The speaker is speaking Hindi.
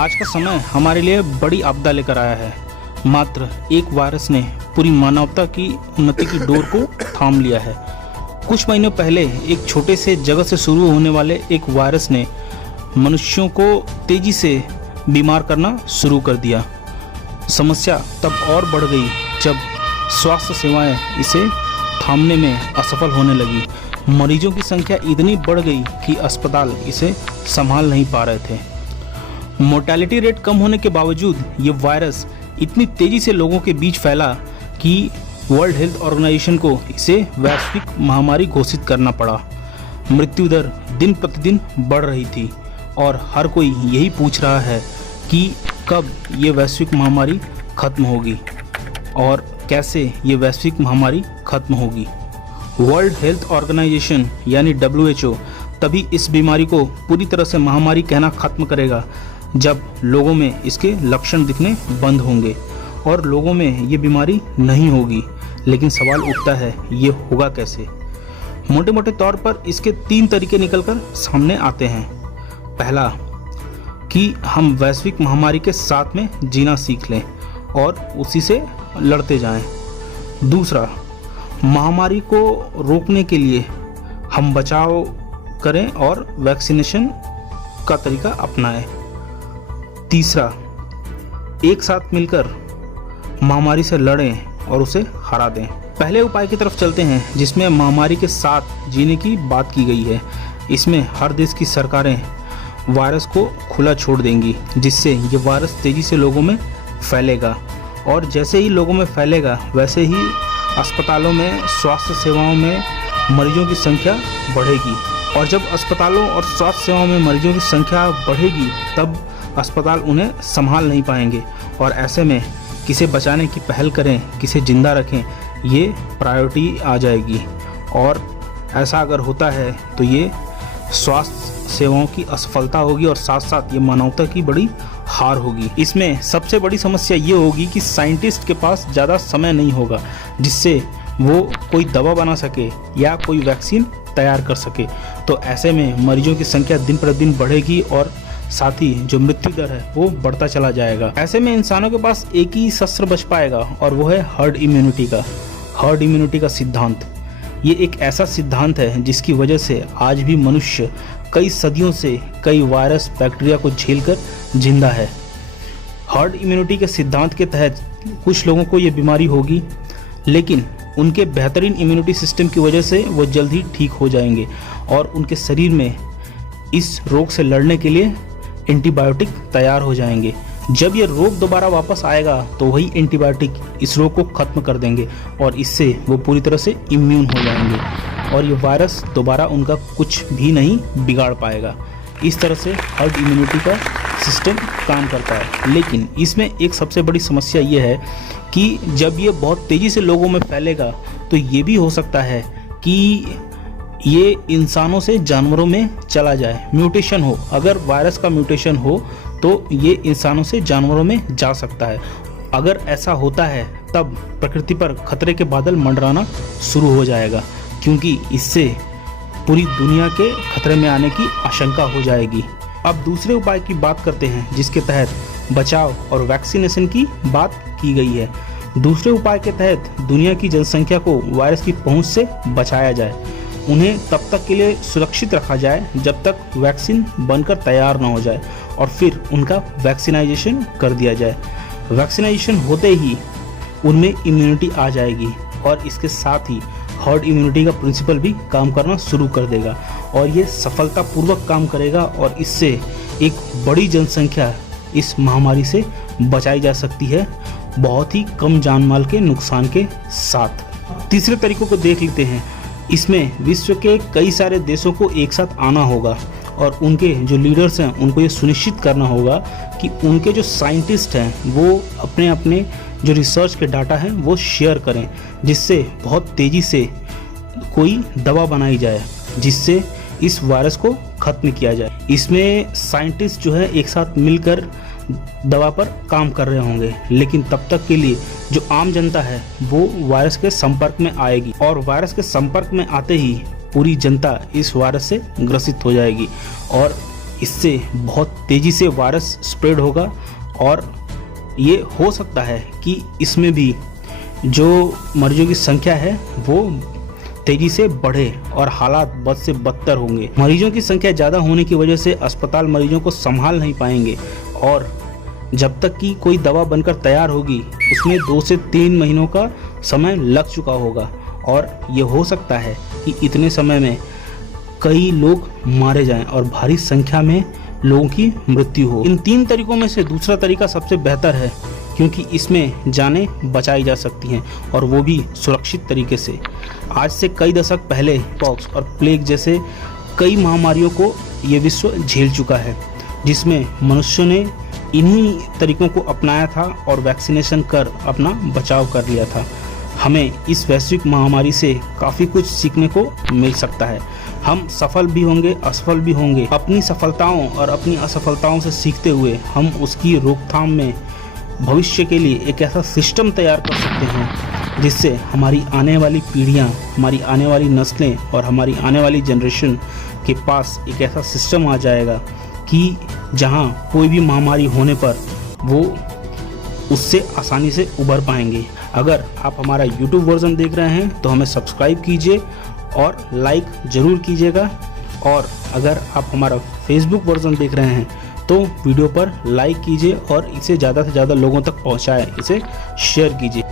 आज का समय हमारे लिए बड़ी आपदा लेकर आया है। मात्र एक वायरस ने पूरी मानवता की उन्नति की डोर को थाम लिया है। कुछ महीनों पहले एक छोटे से जगह से शुरू होने वाले एक वायरस ने मनुष्यों को तेजी से बीमार करना शुरू कर दिया। समस्या तब और बढ़ गई जब स्वास्थ्य सेवाएं इसे थामने में असफल होने लगी। मरीजों की संख्या इतनी बढ़ गई कि अस्पताल इसे संभाल नहीं पा रहे थे। मोर्टेलिटी रेट कम होने के बावजूद ये वायरस इतनी तेजी से लोगों के बीच फैला कि वर्ल्ड हेल्थ ऑर्गेनाइजेशन को इसे वैश्विक महामारी घोषित करना पड़ा। मृत्यु दर दिन प्रतिदिन बढ़ रही थी और हर कोई यही पूछ रहा है कि कब ये वैश्विक महामारी खत्म होगी और कैसे ये वैश्विक महामारी खत्म होगी। वर्ल्ड हेल्थ ऑर्गेनाइजेशन यानी WHO तभी इस बीमारी को पूरी तरह से महामारी कहना खत्म करेगा जब लोगों में इसके लक्षण दिखने बंद होंगे और लोगों में ये बीमारी नहीं होगी। लेकिन सवाल उठता है, ये होगा कैसे? मोटे मोटे तौर पर इसके 3 तरीके निकलकर सामने आते हैं। पहला, कि हम वैश्विक महामारी के साथ में जीना सीख लें और उसी से लड़ते जाएं। दूसरा, महामारी को रोकने के लिए हम बचाव करें और वैक्सीनेशन का तरीका अपनाएं। तीसरा, एक साथ मिलकर महामारी से लड़ें और उसे हरा दें। पहले उपाय की तरफ चलते हैं, जिसमें महामारी के साथ जीने की बात की गई है। इसमें हर देश की सरकारें वायरस को खुला छोड़ देंगी, जिससे ये वायरस तेज़ी से लोगों में फैलेगा और जैसे ही लोगों में फैलेगा वैसे ही अस्पतालों में, स्वास्थ्य सेवाओं में मरीजों की संख्या बढ़ेगी और जब अस्पतालों और स्वास्थ्य सेवाओं में मरीजों की संख्या बढ़ेगी तब अस्पताल उन्हें संभाल नहीं पाएंगे और ऐसे में किसे बचाने की पहल करें, किसे जिंदा रखें, ये प्रायोरिटी आ जाएगी। और ऐसा अगर होता है तो ये स्वास्थ्य सेवाओं की असफलता होगी और साथ साथ ये मानवता की बड़ी हार होगी। इसमें सबसे बड़ी समस्या ये होगी कि साइंटिस्ट के पास ज़्यादा समय नहीं होगा जिससे वो कोई दवा बना सके या कोई वैक्सीन तैयार कर सके। तो ऐसे में मरीजों की संख्या दिन प्रतिदिन बढ़ेगी और साथ ही जो मृत्यु दर है वो बढ़ता चला जाएगा। ऐसे में इंसानों के पास एक ही शस्त्र बच पाएगा और वो है हर्ड इम्यूनिटी का सिद्धांत। ये एक ऐसा सिद्धांत है जिसकी वजह से आज भी मनुष्य कई सदियों से कई वायरस, बैक्टीरिया को झेलकर जिंदा है। हर्ड इम्यूनिटी के सिद्धांत के तहत कुछ लोगों को ये बीमारी होगी, लेकिन उनके बेहतरीन इम्यूनिटी सिस्टम की वजह से वो जल्द ही ठीक हो जाएंगे और उनके शरीर में इस रोग से लड़ने के लिए एंटीबायोटिक तैयार हो जाएंगे। जब ये रोग दोबारा वापस आएगा तो वही एंटीबायोटिक इस रोग को खत्म कर देंगे और इससे वो पूरी तरह से इम्यून हो जाएंगे और ये वायरस दोबारा उनका कुछ भी नहीं बिगाड़ पाएगा। इस तरह से हर्ड इम्यूनिटी का सिस्टम काम करता है। लेकिन इसमें एक सबसे बड़ी समस्या ये है कि जब ये बहुत तेज़ी से लोगों में फैलेगा तो ये भी हो सकता है कि ये इंसानों से जानवरों में चला जाए, म्यूटेशन हो। अगर वायरस का म्यूटेशन हो तो ये इंसानों से जानवरों में जा सकता है। अगर ऐसा होता है तब प्रकृति पर खतरे के बादल मंडराना शुरू हो जाएगा, क्योंकि इससे पूरी दुनिया के खतरे में आने की आशंका हो जाएगी। अब दूसरे उपाय की बात करते हैं जिसके तहत बचाव और वैक्सीनेशन की बात की गई है। दूसरे उपाय के तहत दुनिया की जनसंख्या को वायरस की पहुंच से बचाया जाए। उन्हें तब तक के लिए सुरक्षित रखा जाए जब तक वैक्सीन बनकर तैयार न हो जाए और फिर उनका वैक्सीनाइजेशन कर दिया जाए। वैक्सीनाइजेशन होते ही उनमें इम्यूनिटी आ जाएगी और इसके साथ ही हर्ड इम्यूनिटी का प्रिंसिपल भी काम करना शुरू कर देगा और ये सफलतापूर्वक काम करेगा और इससे एक बड़ी जनसंख्या इस महामारी से बचाई जा सकती है, बहुत ही कम जान माल के नुकसान के साथ। तीसरे तरीकों को देख लेते हैं। इसमें विश्व के कई सारे देशों को एक साथ आना होगा और उनके जो लीडर्स हैं उनको ये सुनिश्चित करना होगा कि उनके जो साइंटिस्ट हैं वो अपने अपने जो रिसर्च के डाटा हैं वो शेयर करें, जिससे बहुत तेज़ी से कोई दवा बनाई जाए जिससे इस वायरस को ख़त्म किया जाए। इसमें साइंटिस्ट जो है एक साथ मिलकर दवा पर काम कर रहे होंगे, लेकिन तब तक के लिए जो आम जनता है वो वायरस के संपर्क में आएगी और वायरस के संपर्क में आते ही पूरी जनता इस वायरस से ग्रसित हो जाएगी और इससे बहुत तेज़ी से वायरस स्प्रेड होगा और ये हो सकता है कि इसमें भी जो मरीजों की संख्या है वो तेज़ी से बढ़े और हालात बद से बदतर होंगे। मरीजों की संख्या ज़्यादा होने की वजह से अस्पताल मरीजों को संभाल नहीं पाएंगे और जब तक कि कोई दवा बनकर तैयार होगी उसमें 2 से 3 महीनों का समय लग चुका होगा और ये हो सकता है कि इतने समय में कई लोग मारे जाएं और भारी संख्या में लोगों की मृत्यु हो। इन 3 तरीकों में से दूसरा तरीका सबसे बेहतर है क्योंकि इसमें जानें बचाई जा सकती हैं और वो भी सुरक्षित तरीके से। आज से कई दशक पहले पॉक्स और प्लेग जैसे कई महामारियों को ये विश्व झेल चुका है, जिसमें मनुष्यों ने इन्हीं तरीकों को अपनाया था और वैक्सीनेशन कर अपना बचाव कर लिया था। हमें इस वैश्विक महामारी से काफ़ी कुछ सीखने को मिल सकता है। हम सफल भी होंगे, असफल भी होंगे। अपनी सफलताओं और अपनी असफलताओं से सीखते हुए हम उसकी रोकथाम में भविष्य के लिए एक ऐसा सिस्टम तैयार कर सकते हैं जिससे हमारी आने वाली पीढ़ियां, हमारी आने वाली नस्लें और हमारी आने वाली जनरेशन के पास एक ऐसा सिस्टम आ जाएगा कि जहां कोई भी महामारी होने पर वो उससे आसानी से उबर पाएंगे। अगर आप हमारा YouTube वर्जन देख रहे हैं तो हमें सब्सक्राइब कीजिए और लाइक ज़रूर कीजिएगा, और अगर आप हमारा Facebook वर्जन देख रहे हैं तो वीडियो पर लाइक कीजिए और इसे ज़्यादा से ज़्यादा लोगों तक पहुंचाएं, इसे शेयर कीजिए।